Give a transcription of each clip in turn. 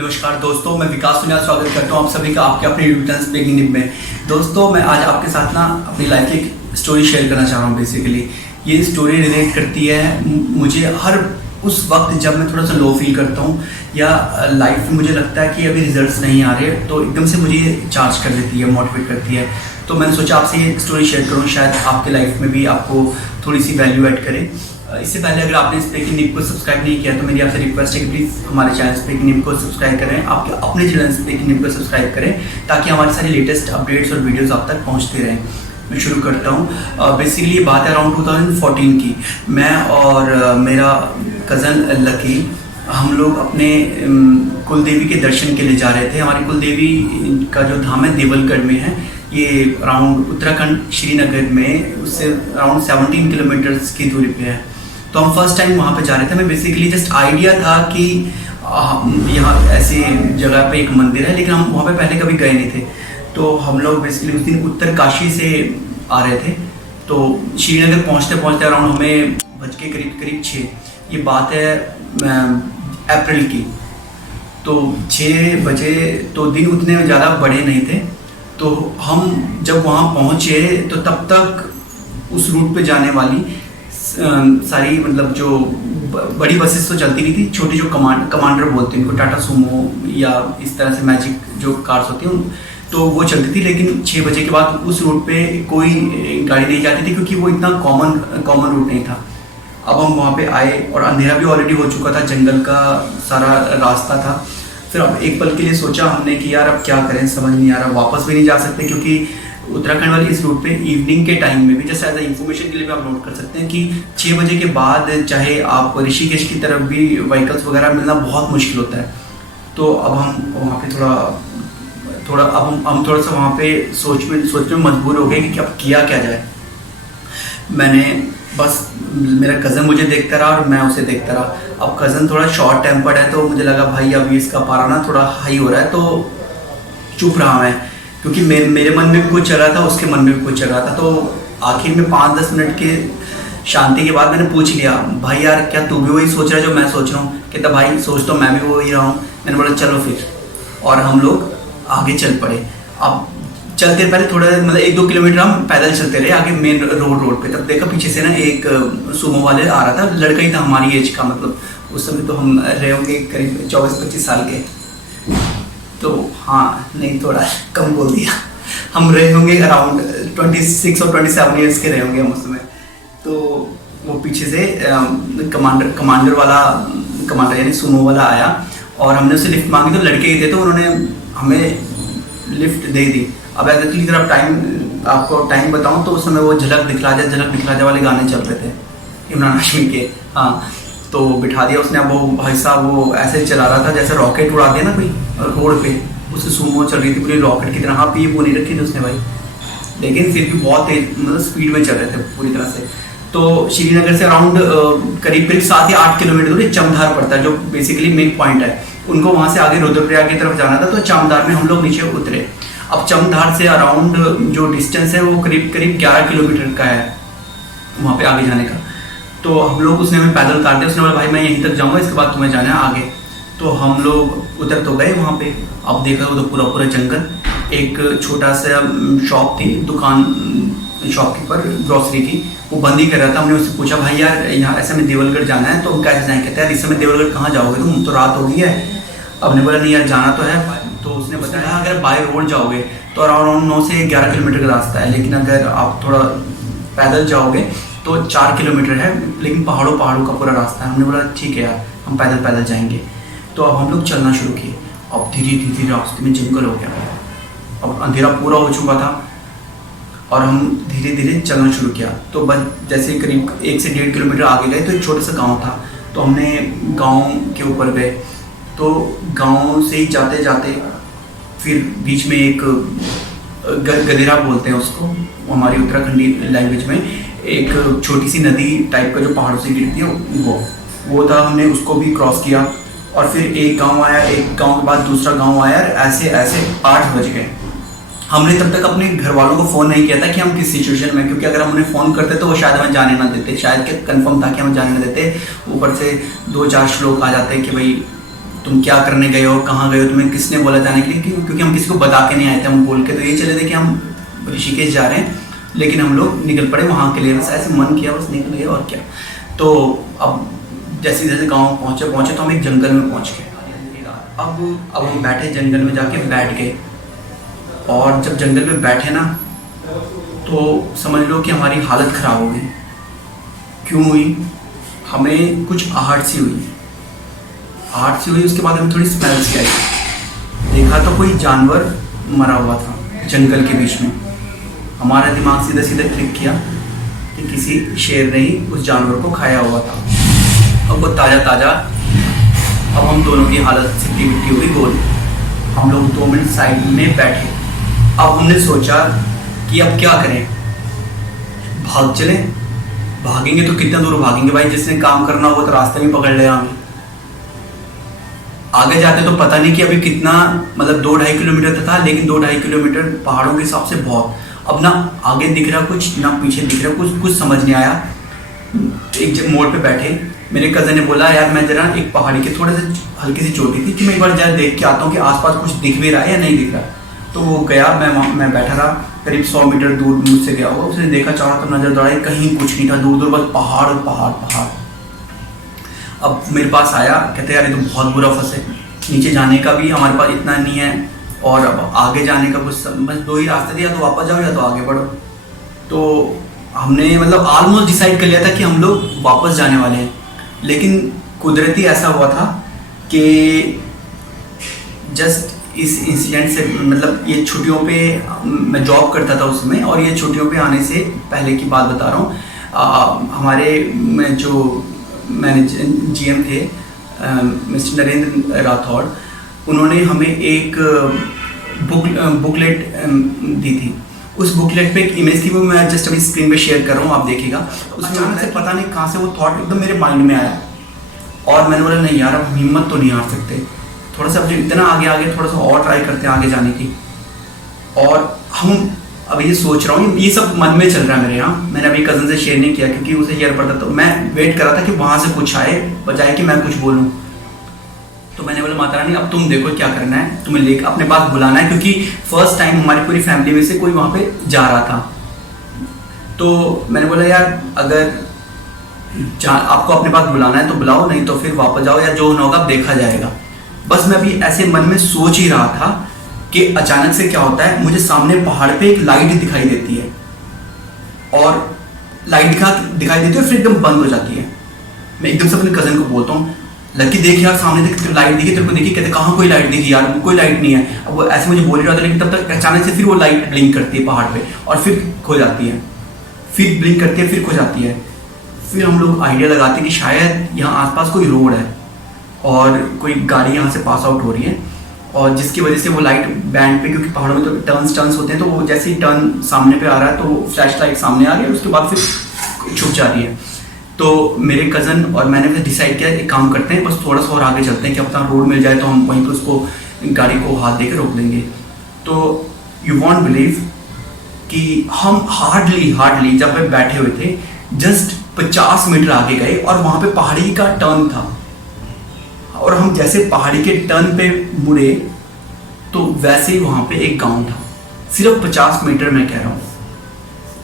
नमस्कार दोस्तों, मैं विकास सुनियाल स्वागत करता हूँ आप सभी का आपके अपने यूट्यूब चैनल स्पीकिंग टिप में। दोस्तों, मैं आज आपके साथ ना अपनी लाइफ की एक स्टोरी शेयर करना चाह रहा हूँ। बेसिकली ये स्टोरी रिलेट करती है मुझे हर उस वक्त जब मैं थोड़ा सा लो फील करता हूँ या लाइफ में मुझे लगता है कि अभी रिजल्ट्स नहीं आ रहे, तो एकदम से मुझे चार्ज कर देती है, मोटिवेट करती है। तो मैंने सोचा आपसे ये स्टोरी शेयर करूँ, शायद आपके लाइफ में भी आपको थोड़ी सी वैल्यू ऐड करे। इससे पहले अगर आपने स्पीकिंग टिप को सब्सक्राइब नहीं किया तो मेरी आपसे रिक्वेस्ट है कि प्लीज़ हमारे चैनल स्पीकिंग टिप को सब्सक्राइब करें, आपके अपने चैनल स्पीकिंग टिप को सब्सक्राइब करें ताकि हमारी सारी लेटेस्ट अपडेट्स और वीडियोस आप तक पहुंचते रहें। मैं शुरू करता हूं। बेसिकली ये बात है अराउंड 2014 की। मैं और मेरा कज़न लकी हम लोग अपने कुलदेवी के दर्शन के लिए जा रहे थे। हमारी कुलदेवी का जो धाम है देवलगढ़ में है। ये अराउंड उत्तराखंड श्रीनगर में उससे अराउंड 17 किलोमीटर्स की दूरी पे है। तो हम फर्स्ट टाइम वहाँ पे जा रहे थे। हमें बेसिकली जस्ट आइडिया था कि यहाँ ऐसी जगह पे एक मंदिर है, लेकिन हम वहाँ पे पहले कभी गए नहीं थे। तो हम लोग बेसिकली उस दिन उत्तरकाशी से आ रहे थे। तो श्रीनगर पहुँचते पहुँचते अराउंड हमें बज के करीब 6। ये बात है अप्रैल की। तो 6 बजे, तो दिन उतने ज़्यादा बड़े नहीं थे। तो हम जब वहाँ पहुँचे तो तब तक उस रूट पे जाने वाली सारी मतलब जो बड़ी बसेस तो चलती नहीं थी, छोटी जो कमांडर बोलते हैं उनको, टाटा सुमो या इस तरह से मैजिक जो कार्स होती हैं, तो वो चलती थी। लेकिन 6 बजे के बाद उस रूट पे कोई गाड़ी नहीं जाती थी क्योंकि वो इतना कॉमन रूट नहीं था। अब हम वहाँ पे आए और अंधेरा भी ऑलरेडी हो चुका था, जंगल का सारा रास्ता था। फिर अब एक पल के लिए सोचा हमने कि यार अब क्या करें, समझ नहीं आ रहा। वापस भी नहीं जा सकते क्योंकि उत्तराखंड वाले इस रूट पे इवनिंग के टाइम में भी, जैसे एज ए इन्फॉर्मेशन के लिए भी आप नोट कर सकते हैं कि 6 बजे के बाद चाहे आप ऋषिकेश की तरफ भी व्हीकल्स वगैरह मिलना बहुत मुश्किल होता है। तो अब हम वहाँ पे थोड़ा हम थोड़ा सा वहाँ पे सोच में मजबूर हो गए कि अब किया क्या जाए। मैंने बस, मेरा कज़न मुझे देखता रहा और मैं उसे देखता रहा। अब कज़न थोड़ा शॉर्ट टेम्पर्ड है, तो मुझे लगा भाई अभी इसका पारा ना थोड़ा हाई हो रहा है, तो चुप रहा मैं, क्योंकि मेरे मन में भी कुछ चल रहा था, उसके मन में भी कुछ चल रहा था। तो आखिर में 5-10 मिनट के शांति के बाद मैंने पूछ लिया, भाई यार क्या तू भी वही सोच रहा है जो मैं सोच रहा हूँ? कहता भाई सोच तो मैं भी वही रहा हूँ। मैंने बोला चलो फिर, और हम लोग आगे चल पड़े। अब चलते पहले थोड़ा मतलब 1-2 किलोमीटर हम पैदल चलते रहे आगे मेन रोड पे। तब देखा पीछे से ना एक सुमो वाले आ रहा था, लड़का ही था हमारी एज का, मतलब उस समय तो हम रहे होंगे करीब 24-25 साल के। तो हाँ, नहीं थोड़ा कम बोल दिया, हम रहे होंगे अराउंड 26 और 27 ईयर्स के रहे होंगे हम उस समय। तो वो पीछे से कमांडर यानी सुमो वाला आया और हमने उससे लिफ्ट मांगी। तो लड़के ही थे तो उन्होंने हमें लिफ्ट दे दी। अब एक्चुअली अगर आपको टाइम बताऊं तो उस समय वो झलक दिखला जा वाले गाने चल रहे थे इमरान हाशमी के। हाँ, तो बिठा दिया उसने। अब वो भाई साहब वो ऐसे चला रहा था जैसे रॉकेट उड़ा दिया ना कोई रोड पे, उसकी सुमो चल रही थी पूरी रॉकेट की तरह। हाँ, पी वो नहीं रखी थी उसने भाई, लेकिन फिर भी बहुत तेज मतलब स्पीड में चल रहे थे पूरी तरह से। तो श्रीनगर से अराउंड करीब 7 या 8 किलोमीटर दूर चमधार पड़ता है, जो बेसिकली मेन पॉइंट है। उनको वहाँ से आगे रुद्रप्रयाग की तरफ जाना था, तो चमधार में हम लोग नीचे उतरे। अब चमधार से अराउंड जो डिस्टेंस है वो करीब 11 किलोमीटर का है वहाँ पे आगे जाने का। तो हम लोग, उसने हमें पैदल उतार दिया। उसने बोला भाई मैं यहीं तक जाऊँगा, इसके बाद तुम्हें जाना है आगे। तो हम लोग उतर तो गए वहाँ पे। अब देखा वो तो पूरा जंगल। एक छोटा सा शॉप थी, दुकान, शॉपकीपर ग्रॉसरी की, वो बंद ही कर रहा था। हमने उससे पूछा भाई यार यहाँ ऐसे में देवलगढ़ जाना है तो हम कैसे जाएँ? कहते हैं इस समय देवलगढ़ कहाँ जाओगे तुम, तो रात हो गई है। अब ने बोला नहीं यार जाना तो है। तो उसने बताया अगर बाय रोड जाओगे तो अराउंड 9 से 11 किलोमीटर का रास्ता है, लेकिन अगर आप थोड़ा पैदल जाओगे तो 4 किलोमीटर है, लेकिन पहाड़ों का पूरा रास्ता है। हमने बोला ठीक है यार हम पैदल जाएंगे। तो अब हम लोग चलना शुरू किए। अब धीरे रास्ते में जंगल हो गया, अब अंधेरा पूरा हो चुका था और हम धीरे चलना शुरू किया। तो बस जैसे करीब 1 से 1.5 किलोमीटर आगे गए तो एक छोटा सा गाँव था। तो हमने गाँव के ऊपर गए। तो गांव से ही जाते फिर बीच में एक गदेरा बोलते हैं उसको हमारी उत्तराखंडी लैंग्वेज में, एक छोटी सी नदी टाइप का जो पहाड़ों से गिरती है वो था। हमने उसको भी क्रॉस किया और फिर एक गांव आया, एक गांव के बाद दूसरा गांव आया। ऐसे 8 बज गए। हमने तब तक अपने घर वालों को फ़ोन नहीं किया था कि हम किस सिचुएशन में, क्योंकि अगर हम उन्हें फ़ोन करते तो वो शायद हमें जाने ना देते, शायद कि कंफर्म था कि हमें जाने ना देते। ऊपर से 2-4 श्लोक आ जाते हैं कि भाई तुम क्या करने गए हो, कहाँ गए हो, तुम्हें किसने बोला जाने के लिए, क्योंकि हम किसी को बता के नहीं आए थे। हम बोल के तो ये चले थे कि हम ऋषिकेश जा रहे हैं, लेकिन हम लोग निकल पड़े वहाँ के लिए, बस ऐसे मन किया, बस निकल गए और क्या। तो अब जैसे जैसे गाँव पहुँचे तो हम एक जंगल में पहुँच गए। अब हम बैठे जंगल में, जाके बैठ गए। और जब जंगल में बैठे ना, तो समझ लो कि हमारी हालत ख़राब हो गई। क्यों हुई? हमें कुछ आहट सी हुई। उसके बाद हमें थोड़ी स्मेल सी आई। देखा तो कोई जानवर मरा हुआ था जंगल के बीच में। हमारा दिमाग सीधा सीधा क्लिक किया कि किसी शेर ने ही उस जानवर को खाया हुआ था। अब वो ताज़ा, अब हम दोनों की हालत सिट्टी मिट्टी हुई गोल। हम लोग 2 मिनट साइड में बैठे। अब हमने सोचा कि अब क्या करें, भाग चले। भागेंगे तो कितना दूर भागेंगे भाई, जिसने काम करना हो वो तो रास्ते में पकड़ लेगा हमें। आगे जाते तो पता नहीं कि अभी कितना, मतलब 2-2.5 किलोमीटर था, लेकिन 2-2.5 किलोमीटर पहाड़ों के हिसाब से बहुत। अब ना आगे दिख रहा कुछ, ना पीछे दिख रहा कुछ समझ नहीं आया। एक मोड़ पे बैठे, मेरे कज़न ने बोला यार मैं जरा एक पहाड़ी के थोड़े से हल्की सी चोटी थी कि मैं एक बार जरा देख के आता हूँ कि आसपास कुछ दिख भी रहा है या नहीं दिख रहा। तो वो गया, मैं बैठा रहा, करीब 100 मीटर दूर मुझसे गया होगा। उसने देखा, चारों तरफ नजर दौड़ाई, कहीं कुछ नहीं था, दूर बस पहाड़। अब मेरे पास आया, कहते यार ये तो बहुत बुरा फंसे, नीचे जाने का भी हमारे पास इतना नहीं है और अब आगे जाने का कुछ, बस 2 ही रास्ते थे, या तो वापस जाओ या तो आगे बढ़ो। तो हमने मतलब ऑलमोस्ट डिसाइड कर लिया था कि हम लोग वापस जाने वाले हैं। लेकिन कुदरती ऐसा हुआ था कि जस्ट इस इंसिडेंट से, मतलब ये छुट्टियों पे मैं जॉब करता था उसमें, और ये छुट्टियों पे आने से पहले की बात बता रहा हूँ। हमारे जो मैनेजर GM थे मिस्टर नरेंद्र राठौड़, उन्होंने हमें एक बुकलेट दी थी। उस बुकलेट पे एक इमेज थी, वो मैं जस्ट अभी स्क्रीन पे शेयर कर रहा हूँ, आप देखिएगा। उसमें अचानक से पता नहीं कहाँ से वो थॉट एकदम मेरे माइंड में आया, और मैंने बोला नहीं यार अब हिम्मत तो नहीं हार सकते, थोड़ा सा इतना आगे थोड़ा सा और ट्राई करते हैं आगे जाने की। और हम अब ये सोच रहा हूँ, ये सब मन में चल रहा है मेरे यहाँ। मैंने अभी कज़न से शेयर नहीं किया क्योंकि उसे शेयर पड़ता, तो मैं वेट कर रहा था कि वहाँ से कुछ आए बजाय कि मैं कुछ बोलूँ। तो मैंने बोला माता रानी अब तुम देखो क्या करना है, तुम्हें लेकर अपने पास बुलाना है, क्योंकि फर्स्ट टाइम हमारी पूरी फैमिली में से कोई वहाँ पे जा रहा था। तो मैंने बोला यार अगर आपको अपने पास बुलाना है तो बुलाओ, नहीं तो फिर वापस जाओ, या जो होना होगा देखा जाएगा। बस मैं अभी ऐसे मन में सोच ही रहा था कि अचानक से क्या होता है, मुझे सामने पहाड़ पे एक लाइट दिखाई देती है, और लाइट दिखाई देती है फिर एकदम बंद हो जाती है। मैं एकदम से अपने कज़न को बोलता हूँ लकी देख यार सामने देख, लाइट दिखी तेरे को? देखी? कहते कहाँ कोई लाइट दिखी यार, कोई लाइट नहीं है। अब वो ऐसे मुझे बोल ही रहा था, लेकिन तब तक अचानक से फिर वो लाइट ब्लिंक करती है पहाड़ पे, और फिर खो जाती है, फिर ब्लिंक करती है, फिर खो जाती है। फिर हम लोग आइडिया लगाते हैं कि शायद यहाँ आसपास कोई रोड है और कोई गाड़ी यहाँ से पास आउट हो रही है, और जिसकी वजह से वो लाइट बैंड पे, क्योंकि पहाड़ों में तो टर्न्स होते हैं, तो वो जैसे ही टर्न सामने पे आ रहा है तो वो फ्लैश लाइट सामने आ रही है, उसके बाद फिर छुप जा रही है। तो मेरे कज़न और मैंने फिर डिसाइड किया एक काम करते हैं, बस थोड़ा सा और आगे चलते हैं, क्या पता रोड मिल जाए तो हम वहीं पर उसको गाड़ी को हाथ देकर रोक देंगे। तो यू वॉन्ट बिलीव कि हम हार्डली जब हम बैठे हुए थे जस्ट 50 मीटर आगे गए, और वहाँ पे पहाड़ी का टर्न था, और हम जैसे पहाड़ी के टर्न पे मुड़े तो वैसे ही वहाँ पे एक गांव था, सिर्फ 50 मीटर मैं कह रहा हूँ,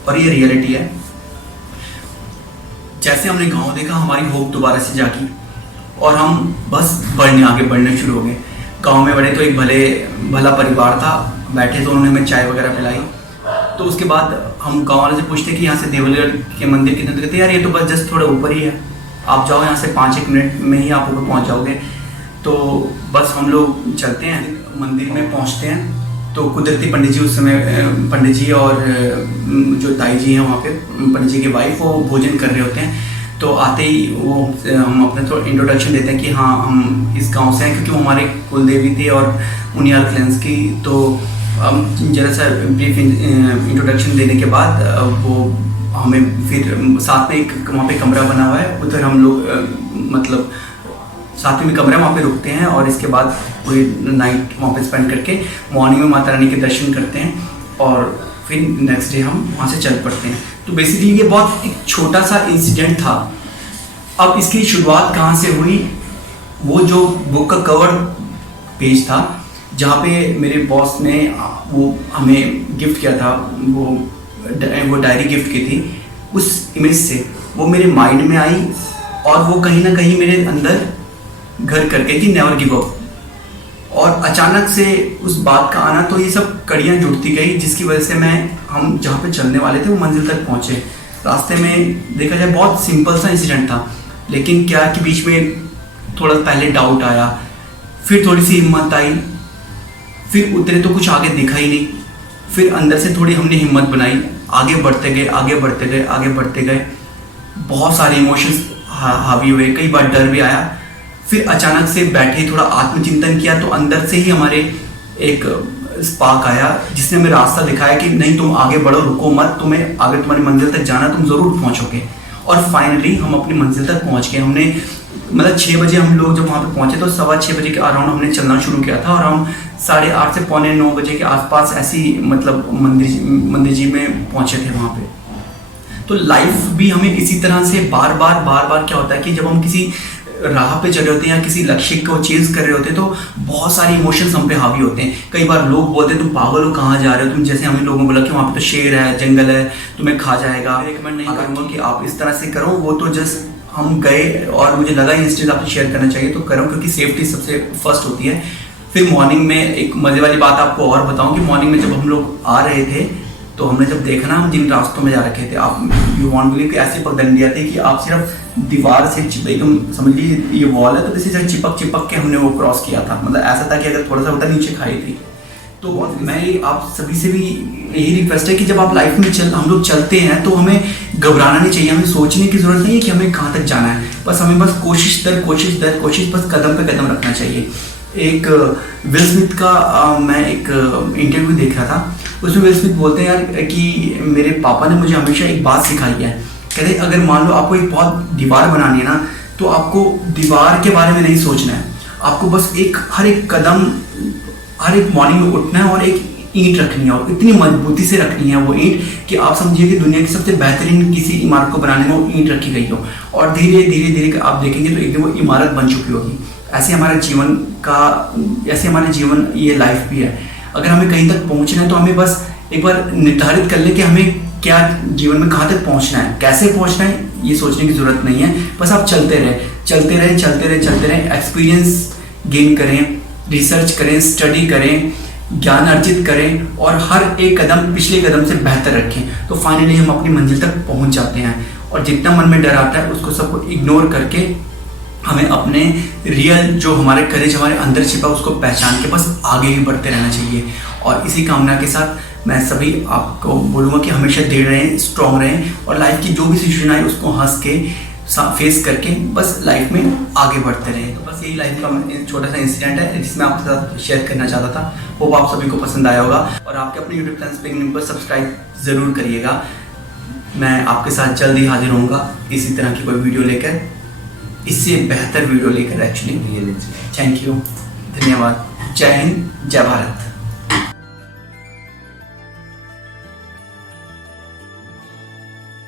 और ये रियलिटी है। जैसे हमने गांव देखा हमारी होप दोबारा से जागी, और हम बस आगे बढ़ने शुरू हो गए। गांव में बड़े तो एक भला परिवार था, बैठे तो उन्होंने हमें चाय वगैरह पिलाई। तो उसके बाद हम गांव वाले से पूछते कि यहाँ से देवलगढ़ के मंदिर कितने, तो कहते यार ये तो बस जस्ट थोड़ा ऊपर ही है, आप जाओ यहाँ से 5-1 मिनट में ही आप ऊपर पहुँच जाओगे। तो बस हम लोग चलते हैं, मंदिर में पहुँचते हैं तो कुदरती पंडित जी, उस समय पंडित जी और जो ताई जी हैं वहाँ पे, पंडित जी की वाइफ, वो भोजन कर रहे होते हैं। तो आते ही वो हम अपने थोड़ा इंट्रोडक्शन देते हैं कि हाँ हम इस गांव से हैं, क्योंकि वो हमारे कुलदेवी थे और उनियाल क्लैंस की। तो जरा सा ब्रीफ इंट्रोडक्शन देने के बाद वो हमें फिर साथ में एक वहाँ पे कमरा बना हुआ है, उधर हम लोग मतलब साथ में कमरा वहाँ पे रुकते हैं, और इसके बाद पूरी नाइट वहाँ पे स्पेंड करके मॉर्निंग में माता रानी के दर्शन करते हैं, और फिर नेक्स्ट डे हम वहाँ से चल पड़ते हैं। तो बेसिकली ये बहुत एक छोटा सा इंसिडेंट था। अब इसकी शुरुआत कहाँ से हुई वो जो बुक का कवर पेज था जहाँ पे मेरे बॉस ने वो हमें गिफ्ट किया था, वो डायरी गिफ्ट की थी, उस इमेज से वो मेरे माइंड में आई और वो कहीं ना कहीं मेरे अंदर घर कर गई कि नेवर गिव अप। और अचानक से उस बात का आना, तो ये सब कड़ियाँ जुड़ती गई जिसकी वजह से हम जहाँ पे चलने वाले थे वो मंजिल तक पहुँचे। रास्ते में देखा जाए बहुत सिंपल सा इंसिडेंट था, लेकिन क्या कि बीच में थोड़ा पहले डाउट आया, फिर थोड़ी सी हिम्मत आई, फिर उतरे तो कुछ आगे दिखा ही नहीं, फिर अंदर से थोड़ी हमने हिम्मत बनाई, आगे बढ़ते गए आगे बढ़ते गए आगे बढ़ते गए। बहुत सारे इमोशंस हावी हुए, कई बार डर भी आया। फिर अचानक से बैठे थोड़ा आत्मचिंतन किया तो अंदर से ही हमारे एक स्पार्क आया जिसने हमें रास्ता दिखाया कि नहीं, तुम आगे बढ़ो, रुको मत, तुम्हें आगे तुम्हारी मंजिल तक जाना, तुम ज़रूर पहुंचोगे। और फाइनली हम अपनी मंजिल तक पहुंच गए। हमने मतलब 6 बजे हम लोग जब वहाँ पे पहुंचे तो 6:15 बजे के अराउंड हमने चलना शुरू किया था और हम 8:30 से 8:45 बजे के आसपास ऐसी मतलब मंदिर जी में पहुंचे थे वहाँ पे। तो लाइफ भी हमें इसी तरह से बार बार क्या होता है कि जब हम किसी राह पे चले होते हैं या किसी लक्ष्य को चेज कर रहे होते हैं तो बहुत सारे इमोशंस हम पे हावी होते हैं। कई बार लोग बोलते हैं तुम पागल हो, कहाँ जा रहे हो तुम, जैसे हमें लोगों को बोला कि वहाँ पे तो शेर है, जंगल है, तुम्हें खा जाएगा। रिकमेंड नहीं करूँगा कि आप इस तरह से करो, वो तो जस्ट हम गए और मुझे लगा ये इंस्टेंट आपसे शेयर करना चाहिए तो करो, क्योंकि सेफ्टी सबसे फर्स्ट होती है। फिर मॉर्निंग में एक मज़े वाली बात आपको और बताऊँ कि मॉर्निंग में जब हम लोग आ रहे थे तो हमने जब देखा ना हम जिन रास्तों में जा रखे थे, आप यू वॉन्ट बिलीव कि ऐसी पगडंडियाँ थी कि आप सिर्फ दीवार से एकदम समझ लीजिए ये वॉल है तो किसी से चिपक के हमने वो क्रॉस किया था। मतलब ऐसा था कि अगर थोड़ा सा होता नीचे खाई थी। तो मैं आप सभी से भी यही रिक्वेस्ट है कि जब आप लाइफ में हम लोग चलते हैं तो हमें घबराना नहीं चाहिए, हमें सोचने की ज़रूरत नहीं है कि हमें कहाँ तक जाना है। बस हमें बस कोशिश बस कदम पे कदम रखना चाहिए। एक विल स्मिथ का मैं एक इंटरव्यू देख रहा था, उसमें विल स्मिथ बोलते हैं यार कि मेरे पापा ने मुझे हमेशा एक बात सिखाई है। कहते अगर मान लो आपको एक बहुत दीवार बनानी है ना तो आपको दीवार के बारे में नहीं सोचना है, आपको बस हर एक कदम हर एक मॉर्निंग में उठना है और एक ईंट रखनी है और इतनी मजबूती से रखनी है वो ईंट कि आप समझिए कि दुनिया की सबसे बेहतरीन किसी इमारत को बनाने में वो ईंट रखी गई हो और धीरे धीरे आप देखेंगे तो एकदम वो इमारत बन चुकी होगी। ऐसे हमारे जीवन ये लाइफ भी है। अगर हमें कहीं तक पहुंचना है तो हमें बस एक बार निर्धारित कर ले कि हमें क्या जीवन में कहाँ तक पहुंचना है, कैसे पहुंचना है, ये सोचने की जरूरत नहीं है। बस आप चलते रहे, एक्सपीरियंस गेन करें, रिसर्च करें, स्टडी करें, ज्ञान अर्जित करें और हर एक कदम पिछले कदम से बेहतर रखें तो फाइनली हम अपनी मंजिल तक पहुंच जाते हैं। और जितना मन में डर आता है उसको सबको इग्नोर करके हमें अपने रियल जो हमारे करेज हमारे अंदर छिपा उसको पहचान के बस आगे ही बढ़ते रहना चाहिए। और इसी कामना के साथ मैं सभी आपको बोलूँगा कि हमेशा दृढ़ रहें, स्ट्रॉन्ग रहें और लाइफ की जो भी सिचुएशन आए उसको हंस के फेस करके बस लाइफ में आगे बढ़ते रहें। तो बस यही लाइफ का छोटा सा इंसिडेंट है जिसमें आपके साथ शेयर करना चाहता था। होप आप सभी को पसंद आया होगा और आपके अपने यूट्यूब चैनल स्पीकिंग पर सब्सक्राइब ज़रूर करिएगा। मैं आपके साथ जल्दी हाजिर होऊंगा इसी तरह की कोई वीडियो लेकर, इससे बेहतर वीडियो लेकर एक्चुअली। थैंक यू, धन्यवाद, जय हिंद, जय भारत।